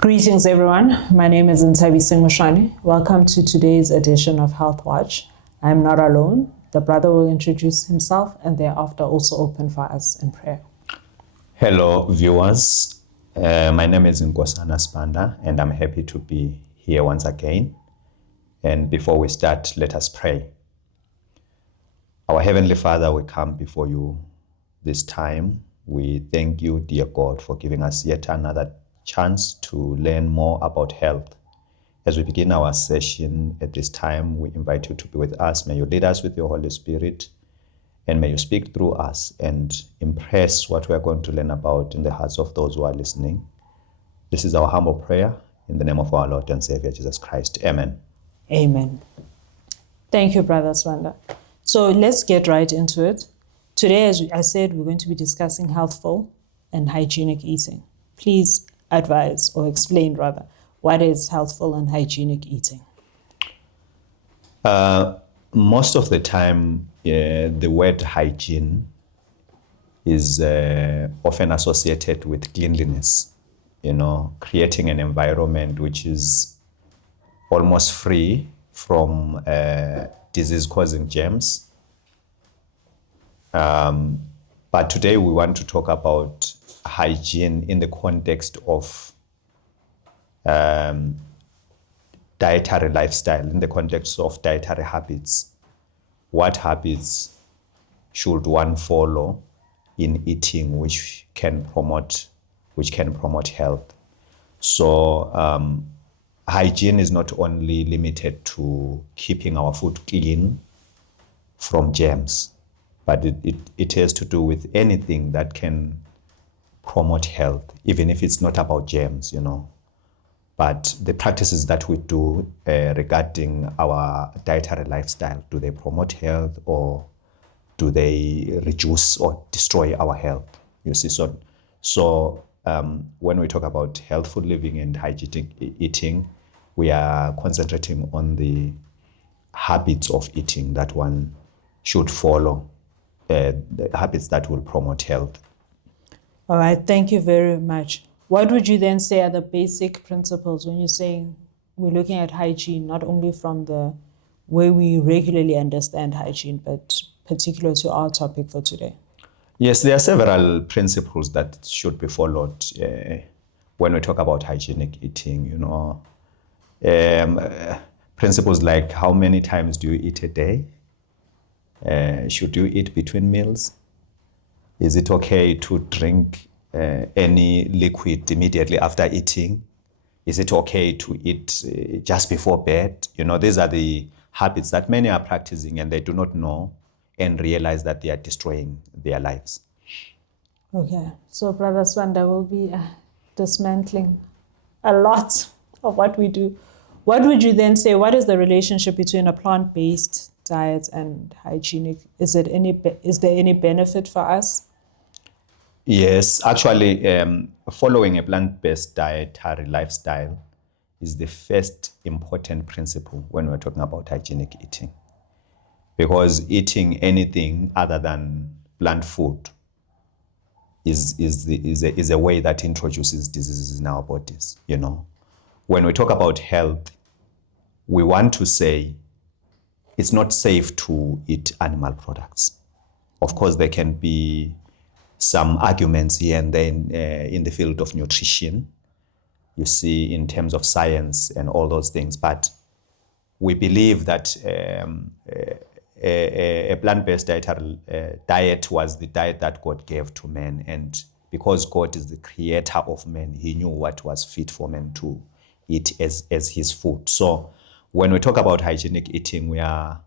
Greetings, everyone. My name is Ntabi Singh. Welcome to today's edition of Health Watch. I'm not alone. The brother will introduce himself and thereafter also open for us in prayer. Hello, viewers. My name is Nkosana Spanda, and I'm happy to be here once again. And before we start, let us pray. Our Heavenly Father, we come before you this time. We thank you, dear God, for giving us yet another chance to learn more about health. As we begin our session at this time, we invite you to be with us. May you lead us with your Holy Spirit, and may you speak through us and impress what we are going to learn about in the hearts of those who are listening. This is our humble prayer in the name of our Lord and Savior, Jesus Christ. Amen. Amen. Thank you, Brother Swanda. So let's get right into it. Today, as I said, we're going to be discussing healthful and hygienic eating. Please advise or explain rather, what is healthful and hygienic eating? Most of the time, the word hygiene is often associated with cleanliness, creating an environment which is almost free from disease-causing germs. But today we want to talk about hygiene in the context of dietary lifestyle, in the context of dietary habits. What habits should one follow in eating which can promote health? So hygiene is not only limited to keeping our food clean from germs, but it has to do with anything that can promote health, even if it's not about germs, But the practices that we do regarding our dietary lifestyle, do they promote health or do they reduce or destroy our health? You see, so when we talk about healthful living and hygienic eating, we are concentrating on the habits of eating that one should follow, the habits that will promote health. All right, thank you very much. What would you then say are the basic principles when you're saying we're looking at hygiene, not only from the way we regularly understand hygiene, but particular to our topic for today? Yes, there are several principles that should be followed when we talk about hygienic eating, principles like how many times do you eat a day? Should you eat between meals? Is it okay to drink any liquid immediately after eating? Is it okay to eat just before bed? These are the habits that many are practicing and they do not know and realize that they are destroying their lives. Okay, so Brother Swanda will be dismantling a lot of what we do. What would you then say, what is the relationship between a plant-based diet and hygienic? Is there any benefit for us? Yes, actually, following a plant-based dietary lifestyle is the first important principle when we're talking about hygienic eating. Because eating anything other than plant food is a way that introduces diseases in our bodies, When we talk about health, we want to say it's not safe to eat animal products. Of course, there can be some arguments here and then in the field of nutrition, you see, in terms of science and all those things. But we believe that a plant-based diet was the diet that God gave to men. And because God is the creator of men, he knew what was fit for men to eat as his food. So when we talk about hygienic eating, we are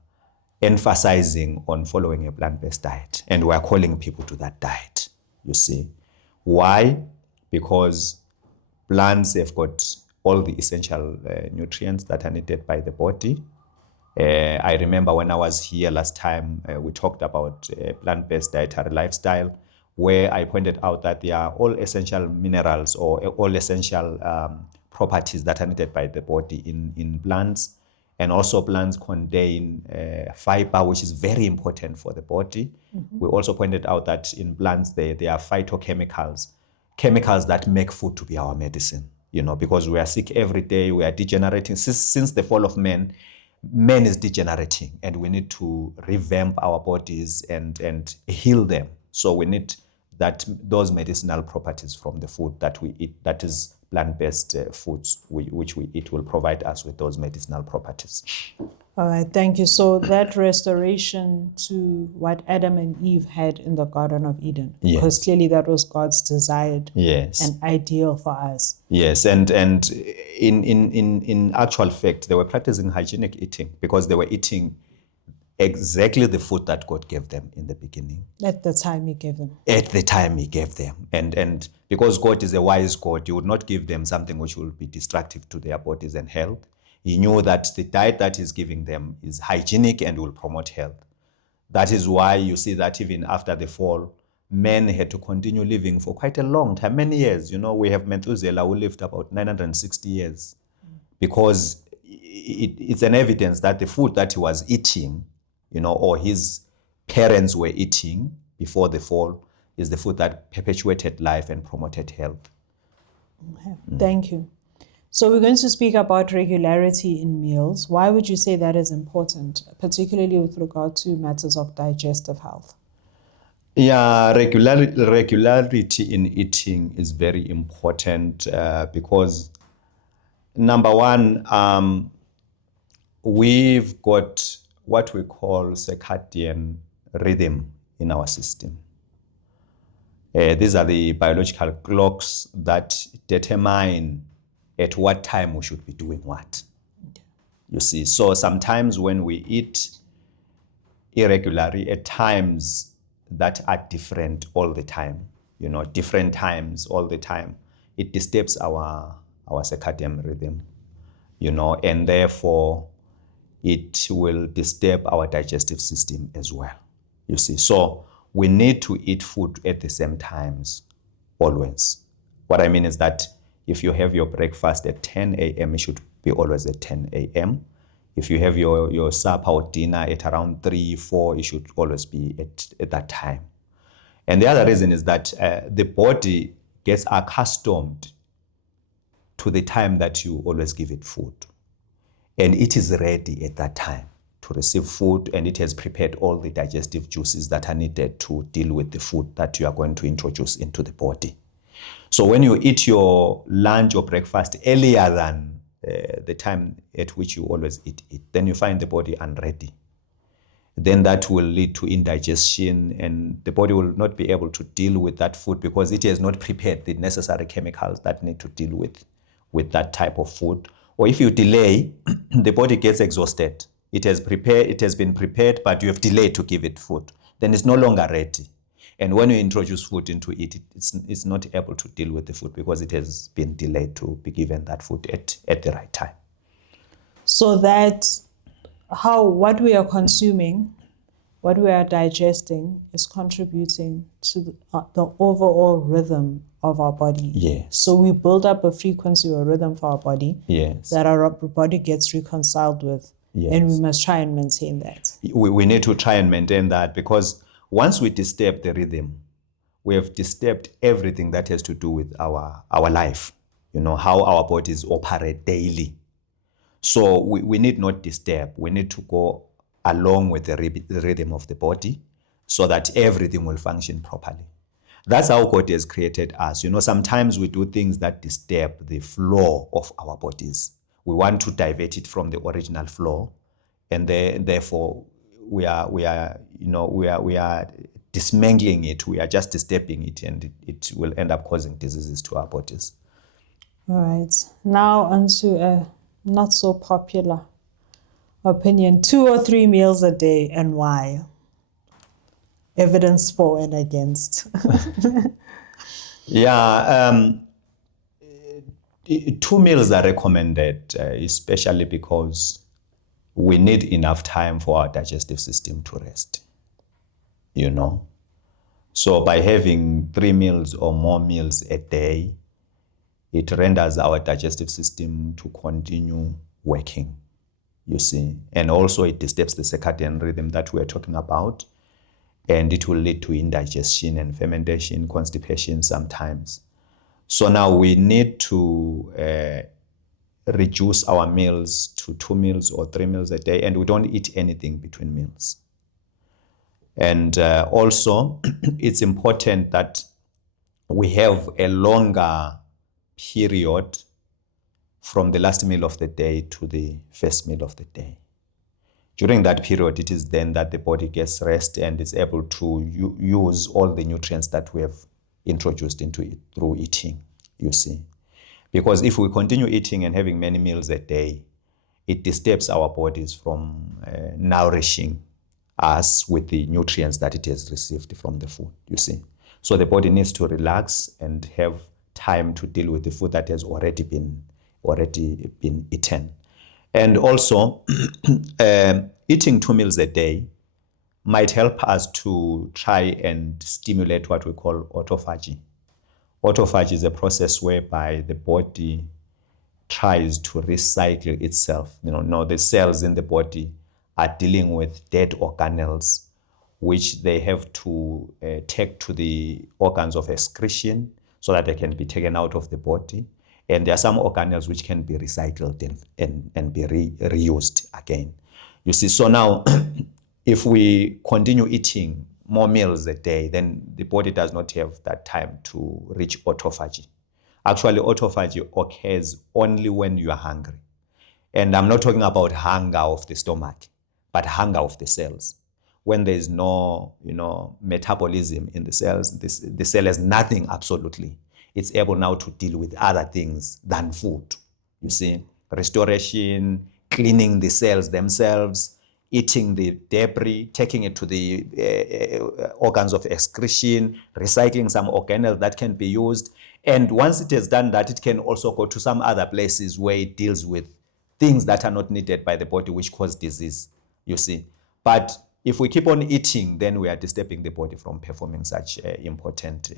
emphasizing on following a plant-based diet, and we are calling people to that diet, you see. Why? Because plants have got all the essential nutrients that are needed by the body. I remember when I was here last time, we talked about plant-based dietary lifestyle, where I pointed out that there are all essential minerals or all essential properties that are needed by the body in plants. And also plants contain fiber, which is very important for the body. Mm-hmm. We also pointed out that in plants there are phytochemicals, chemicals that make food to be our medicine. because we are sick every day, we are degenerating. Since the fall of man is degenerating, and we need to revamp our bodies and heal them. So we need those medicinal properties from the food that we eat, that is plant-based foods which we eat, will provide us with those medicinal properties. All right, thank you. So that restoration to what Adam and Eve had in the Garden of Eden, because clearly that was God's desired and ideal for us. Yes, and in actual fact, they were practicing hygienic eating because they were eating exactly the food that God gave them in the beginning. At the time He gave them. At the time He gave them. And because God is a wise God, He would not give them something which will be destructive to their bodies and health. He knew that the diet that He's giving them is hygienic and will promote health. That is why you see that even after the fall, men had to continue living for quite a long time, many years. We have Methuselah who lived about 960 years because it's an evidence that the food that he was eating, or his parents were eating before the fall, is the food that perpetuated life and promoted health. Okay. Thank you. So we're going to speak about regularity in meals. Why would you say that is important, particularly with regard to matters of digestive health? Yeah, regularity in eating is very important because, number one, we've got what we call circadian rhythm in our system. These are the biological clocks that determine at what time we should be doing what. You see, so sometimes when we eat irregularly, at times that are different all the time, different times all the time, it disturbs our circadian rhythm, and therefore it will disturb our digestive system as well. You see, so we need to eat food at the same times always. What I mean is that if you have your breakfast at 10 a.m., it should be always at 10 a.m. If you have your supper or dinner at around 3, 4, it should always be at that time. And the other reason is that the body gets accustomed to the time that you always give it food. And it is ready at that time to receive food, and it has prepared all the digestive juices that are needed to deal with the food that you are going to introduce into the body. So when you eat your lunch or breakfast earlier than the time at which you always eat it, then you find the body unready. Then that will lead to indigestion, and the body will not be able to deal with that food because it has not prepared the necessary chemicals that need to deal with that type of food. Or if you delay, the body gets exhausted. It has been prepared, but you have delayed to give it food. Then it's no longer ready. And when you introduce food into it, it's not able to deal with the food because it has been delayed to be given that food at the right time. So that what we are consuming, what we are digesting, is contributing to the overall rhythm of our body. Yes. So we build up a frequency or rhythm for our body that our body gets reconciled with. Yes. And we must try and maintain that. We need to try and maintain that because once we disturb the rhythm, we have disturbed everything that has to do with our life, how our bodies operate daily. So we need not disturb. We need to go along with the rhythm of the body so that everything will function properly. That's how God has created us. Sometimes we do things that disturb the flow of our bodies. We want to divert it from the original flow, and therefore we are dismantling it. We are just disturbing it, and it will end up causing diseases to our bodies. All right. Now onto a not so popular opinion: 2 or 3 meals a day, and why? Evidence for and against. Yeah. 2 meals are recommended, especially because we need enough time for our digestive system to rest, So by having 3 meals or more meals a day, it renders our digestive system to continue working, you see. And also it disturbs the circadian rhythm that we're talking about, and it will lead to indigestion and fermentation, constipation sometimes. So now we need to reduce our meals to 2 meals or 3 meals a day, and we don't eat anything between meals. And also, it's important that we have a longer period from the last meal of the day to the first meal of the day. During that period, it is then that the body gets rest and is able to use all the nutrients that we have introduced into it through eating, you see. Because if we continue eating and having many meals a day, it disturbs our bodies from nourishing us with the nutrients that it has received from the food, you see. So the body needs to relax and have time to deal with the food that has already been eaten. And also, eating 2 meals a day might help us to try and stimulate what we call autophagy. Autophagy is a process whereby the body tries to recycle itself. Now the cells in the body are dealing with dead organelles, which they have to take to the organs of excretion so that they can be taken out of the body. And there are some organelles which can be recycled and be reused again. You see, so now if we continue eating more meals a day, then the body does not have that time to reach autophagy. Actually, autophagy occurs only when you are hungry. And I'm not talking about hunger of the stomach, but hunger of the cells. When there is no, metabolism in the cells, the cell has nothing absolutely. It's able now to deal with other things than food. You see, restoration, cleaning the cells themselves, eating the debris, taking it to the organs of excretion, recycling some organelles that can be used. And once it has done that, it can also go to some other places where it deals with things that are not needed by the body, which cause disease, you see. But if we keep on eating, then we are disturbing the body from performing such important,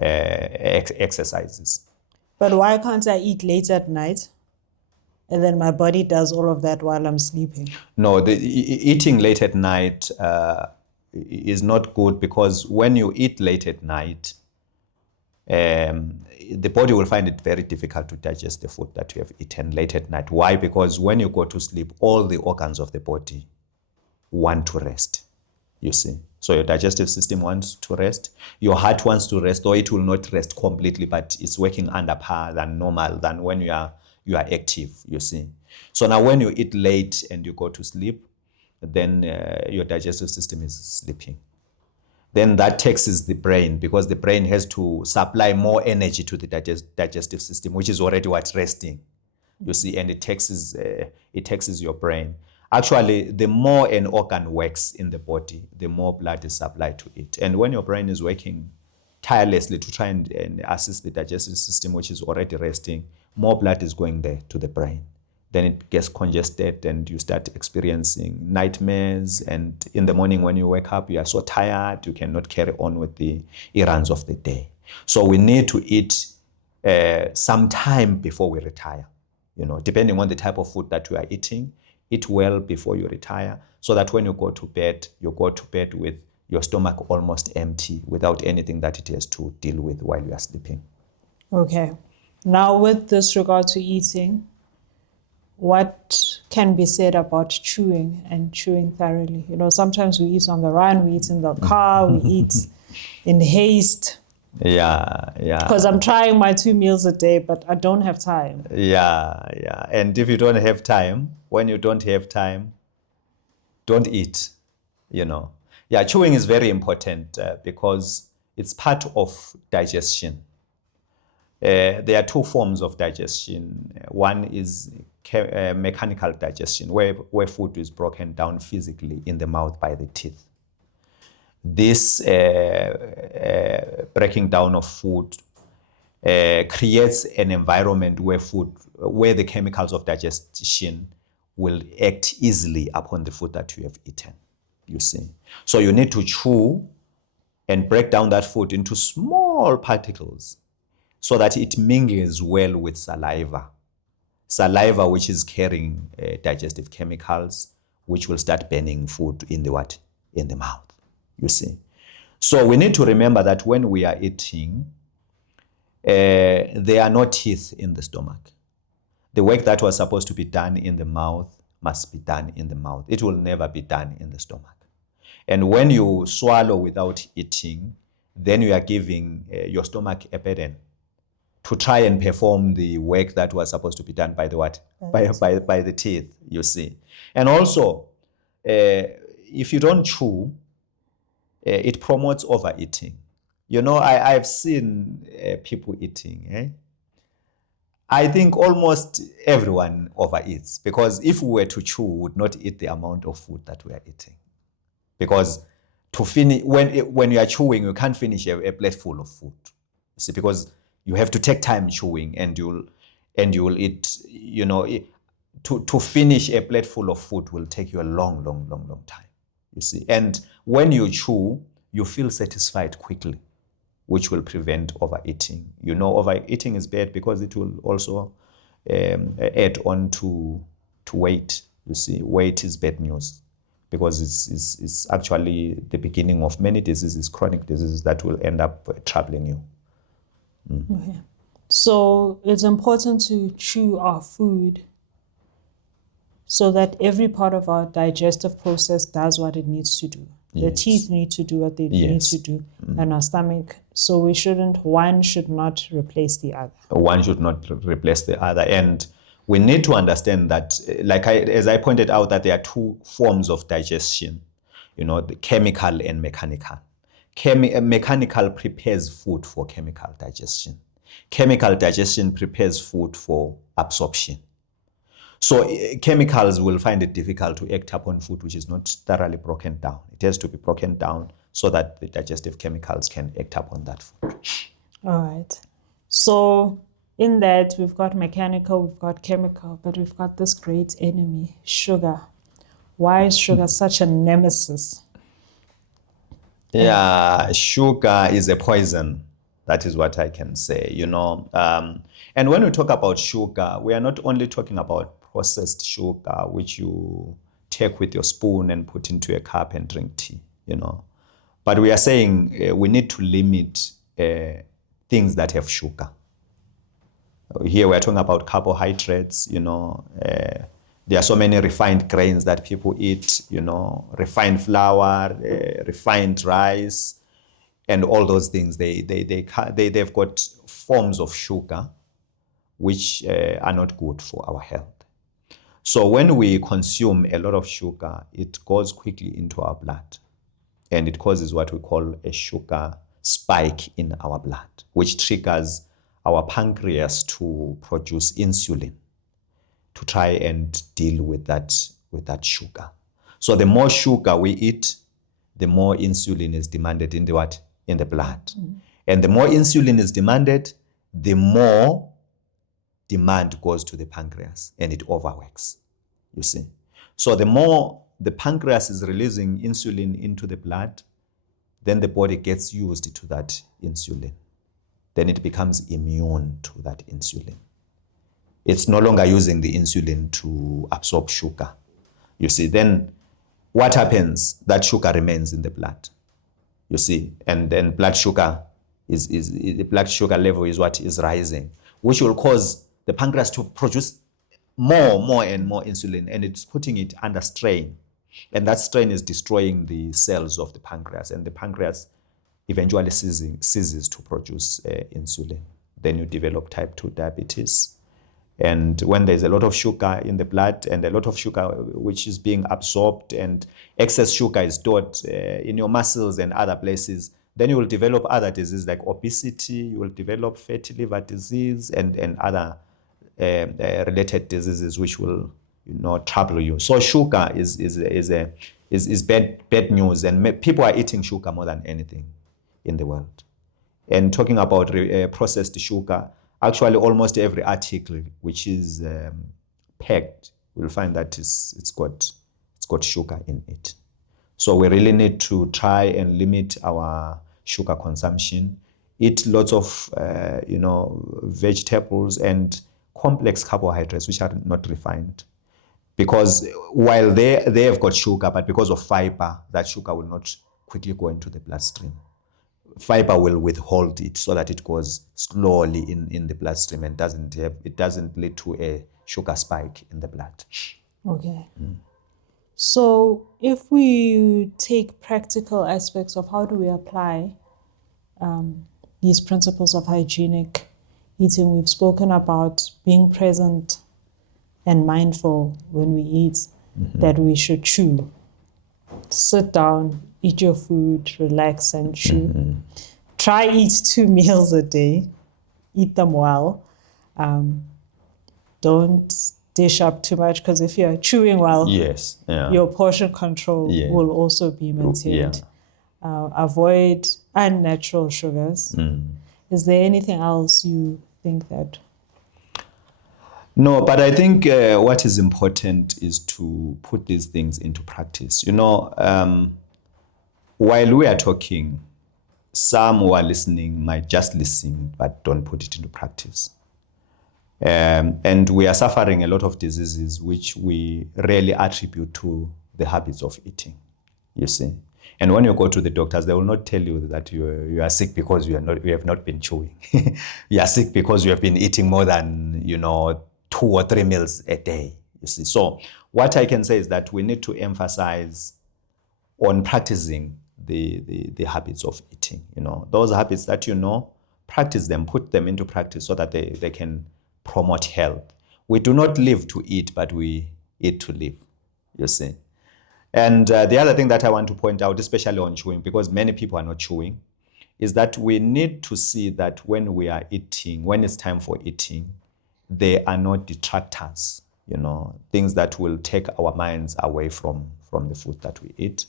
exercises. But why can't I eat late at night? And then my body does all of that while I'm sleeping. No, eating late at night is not good, because when you eat late at night, the body will find it very difficult to digest the food that you have eaten late at night. Why? Because when you go to sleep, all the organs of the body want to rest, you see. So your digestive system wants to rest, your heart wants to rest, or it will not rest completely, but it's working under par than normal, than when you are active, you see. So now when you eat late and you go to sleep, then your digestive system is sleeping. Then that taxes the brain, because the brain has to supply more energy to the digestive system, which is already resting, you see, and it taxes your brain. Actually, the more an organ works in the body, the more blood is supplied to it. And when your brain is working tirelessly to try and assist the digestive system, which is already resting, more blood is going there to the brain. Then it gets congested and you start experiencing nightmares. And in the morning when you wake up, you are so tired, you cannot carry on with the errands of the day. So we need to eat some time before we retire. Depending on the type of food that you are eating, eat well before you retire, so that when you go to bed with your stomach almost empty, without anything that it has to deal with while you are sleeping. Okay. Now, with this regard to eating, what can be said about chewing and chewing thoroughly? Sometimes we eat on the run, we eat in the car, we eat in haste. Yeah. Because I'm trying my 2 meals a day, but I don't have time. Yeah. And if you don't have time, when you don't have time, don't eat, Yeah, chewing is very important because it's part of digestion. There are 2 forms of digestion. One is mechanical digestion, where food is broken down physically in the mouth by the teeth. This breaking down of food creates an environment where the chemicals of digestion will act easily upon the food that you have eaten, you see. So you need to chew and break down that food into small particles so that it mingles well with saliva, which is carrying digestive chemicals, which will start burning food in the mouth, you see. So we need to remember that when we are eating, there are no teeth in the stomach. The work that was supposed to be done in the mouth must be done in the mouth. It will never be done in the stomach. And when you swallow without eating, then you are giving your stomach a burden to try and perform the work that was supposed to be done by the what? By the teeth, you see. And also, if you don't chew, it promotes overeating. You know, I've seen people eating. I think almost everyone overeats, because if we were to chew, we would not eat the amount of food that we are eating. Because to finish, when you are chewing, you can't finish a plate full of food. You see, because you have to take time chewing, and you'll eat. You know, to finish a plate full of food will take you a long time. You see, and when you chew, you feel satisfied quickly, which will prevent overeating. You know, overeating is bad because it will also add on to weight. You see, weight is bad news, because it's actually the beginning of many diseases, chronic diseases, that will end up troubling you. Okay. So it's important to chew our food so that every part of our digestive process does what it needs to do. The Yes. teeth need to do what they need Yes. to do, and our stomach. So one should not replace the other. One should not replace the other. And we need to understand that, as I pointed out, that there are two forms of digestion, you know, the chemical and mechanical. Mechanical prepares food for chemical digestion. Chemical digestion prepares food for absorption. So chemicals will find it difficult to act upon food which is not thoroughly broken down. It has to be broken down so that the digestive chemicals can act upon that food. All right. So in that, we've got mechanical, we've got chemical, but we've got this great enemy, sugar. Why is sugar such a nemesis? Yeah, sugar is a poison. That is what I can say, you know. And when we talk about sugar, we are not only talking about processed sugar, which you take with your spoon and put into a cup and drink tea, you know. But we are saying we need to limit things that have sugar. Here we are talking about carbohydrates, you know. There are so many refined grains that people eat, you know, refined flour, refined rice, and all those things. They've got forms of sugar which are not good for our health. So when we consume a lot of sugar, it goes quickly into our blood, and it causes what we call a sugar spike in our blood, which triggers our pancreas to produce insulin to try and deal with that sugar. So the more sugar we eat, the more insulin is demanded in the blood. And the more insulin is demanded, the more demand goes to the pancreas, and it overworks, you see. So the more the pancreas is releasing insulin into the blood, then the body gets used to that insulin. Then it becomes immune to that insulin. It's no longer using the insulin to absorb sugar. You see, then what happens? That sugar remains in the blood. You see, and then blood sugar the blood sugar level is what is rising, which will cause the pancreas to produce more and more insulin, and it's putting it under strain. And that strain is destroying the cells of the pancreas, and the pancreas eventually ceases to produce insulin. Then you develop type 2 diabetes. And when there's a lot of sugar in the blood, and a lot of sugar which is being absorbed, and excess sugar is stored in your muscles and other places, then you will develop other diseases like obesity, you will develop fatty liver disease, and other related diseases which will, you know, trouble you. So sugar is bad news, and people are eating sugar more than anything in the world. And talking about processed sugar, actually almost every article which is packed, we'll find that it's got sugar in it. So we really need to try and limit our sugar consumption. Eat lots of vegetables and complex carbohydrates which are not refined. Because while they have got sugar, but because of fiber, that sugar will not quickly go into the bloodstream. fiber will withhold it so that it goes slowly in the bloodstream and it doesn't lead to a sugar spike in the blood. Okay. So if we take practical aspects of how do we apply these principles of hygienic eating, we've spoken about being present and mindful when we eat, that we should chew. Sit down, eat your food, relax and chew. Try eat 2 meals a day. Eat them well. Don't dish up too much, because if you're chewing well, Yes. Yeah. your portion control will also be maintained. Avoid unnatural sugars. Is there anything else you think that? No, but I think what is important is to put these things into practice. While we are talking, some who are listening might just listen but don't put it into practice. And we are suffering a lot of diseases which we rarely attribute to the habits of eating, you see. And when you go to the doctors, they will not tell you that you are sick because you have not been chewing. You are sick because you have been eating more than 2 or 3 meals a day, you see. So what I can say is that we need to emphasize on practicing the habits of eating. Those habits that practice them, put them into practice so that they can promote health. We do not live to eat, but we eat to live, you see. And the other thing that I want to point out, especially on chewing, because many people are not chewing, is that we need to see that when we are eating, when it's time for eating, they are not detractors, things that will take our minds away from the food that we eat.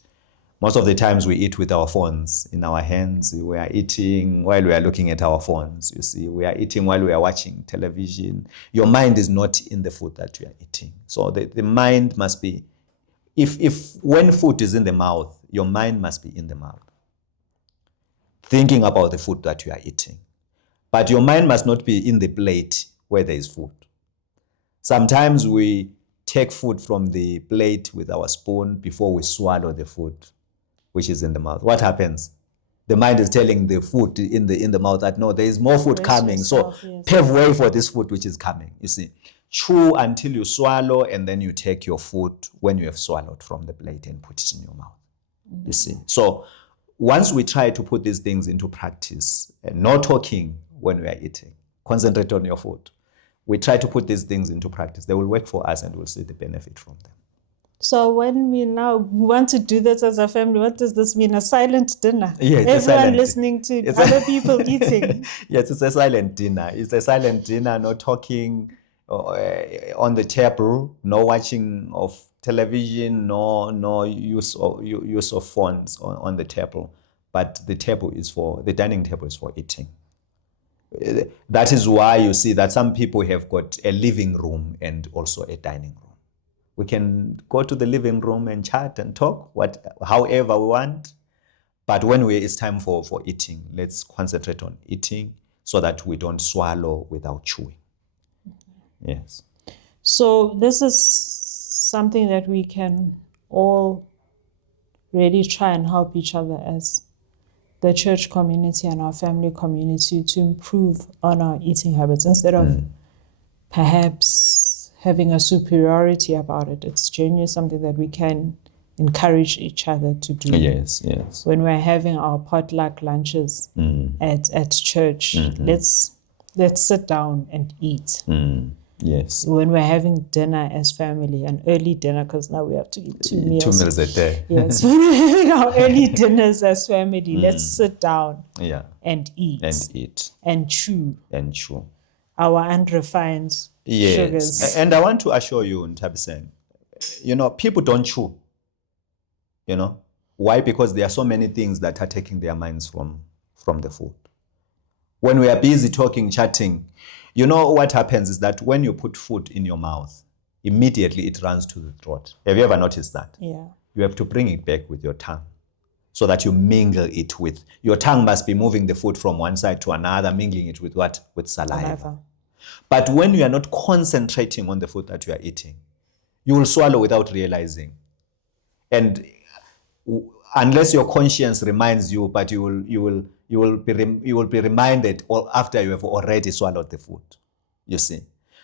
Most of the times we eat with our phones in our hands. We are eating while we are looking at our phones, you see. We are eating while we are watching television. Your mind is not in the food that you are eating. So the mind must be, if when food is in the mouth, your mind must be in the mouth, thinking about the food that you are eating. But your mind must not be in the plate where there is food. Sometimes we take food from the plate with our spoon before we swallow the food which is in the mouth. What happens? The mind is telling the food in the mouth that no, there is more food coming. So pave way for this food which is coming. You see, chew until you swallow, and then you take your food when you have swallowed from the plate and put it in your mouth. You see. So once we try to put these things into practice, and no talking when we are eating, concentrate on your food. We try to put these things into practice. They will work for us, and we'll see the benefit from them. So when we now want to do this as a family, what does this mean? A silent dinner? Yes, everyone listening to other people eating. Yes, it's a silent dinner. It's a silent dinner, no talking on the table, no watching of television, no use of phones on the table. But the dining table is for eating. That is why you see that some people have got a living room and also a dining room. We can go to the living room and chat and talk however we want. But when it's time for eating, let's concentrate on eating so that we don't swallow without chewing. Yes. So this is something that we can all really try and help each other as the church community and our family community to improve on our eating habits instead of perhaps having a superiority about it. It's genuinely something that we can encourage each other to do. Yes. When we're having our potluck lunches at church, let's sit down and eat. Yes. When we're having dinner as family, an early dinner, because now we have to eat 2 meals. 2 meals a day. Yes. When we're having our early dinners as family, let's sit down and eat. And chew. Our unrefined sugars. And I want to assure you, Ntabiseng, people don't chew. Why? Because there are so many things that are taking their minds from the food. When we are busy talking, chatting, what happens is that when you put food in your mouth, immediately it runs to the throat. Have you ever noticed that? Yeah. You have to bring it back with your tongue so that you mingle it with, your tongue must be moving the food from one side to another, mingling it with what? With saliva. But when you are not concentrating on the food that you are eating, you will swallow without realizing. And unless your conscience reminds you, but you will be reminded all after you have already swallowed the food. You see.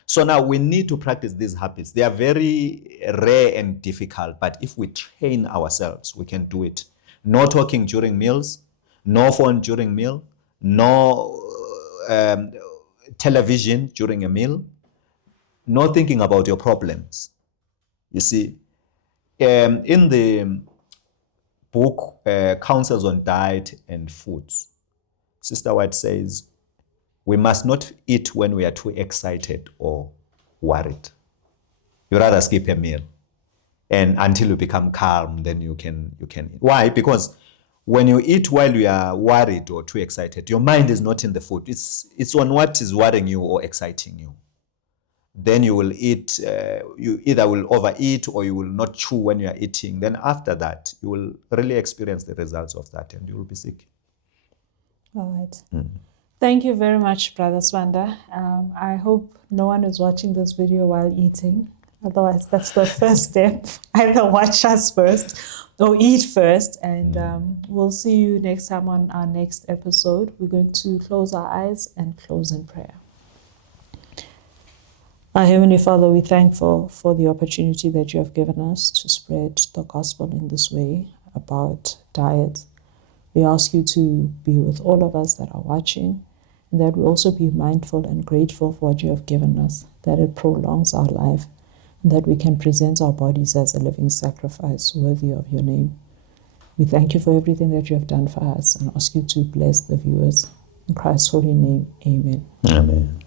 So now we need to practice these habits. They are very rare and difficult, but if we train ourselves, we can do it. No talking during meals, no phone during meal, no television during a meal, no thinking about your problems. You see, in the book Counsels on Diet and Foods, Sister White says, we must not eat when we are too excited or worried. You rather skip a meal, and until you become calm, then you can eat. Why? Because when you eat while you are worried or too excited, your mind is not in the food. It's on what is worrying you or exciting you. Then you will eat. You either will overeat or you will not chew when you are eating. Then after that, you will really experience the results of that, and you will be sick. All right. Thank you very much, Brother Swanda. I hope no one is watching this video while eating. Otherwise, that's the first step. Either watch us first or eat first. And we'll see you next time on our next episode. We're going to close our eyes and close in prayer. Our Heavenly Father, we thank for the opportunity that you have given us to spread the gospel in this way about diet. We ask you to be with all of us that are watching, and that we also be mindful and grateful for what you have given us, that it prolongs our life, and that we can present our bodies as a living sacrifice worthy of your name. We thank you for everything that you have done for us and ask you to bless the viewers. In Christ's holy name, amen. Amen.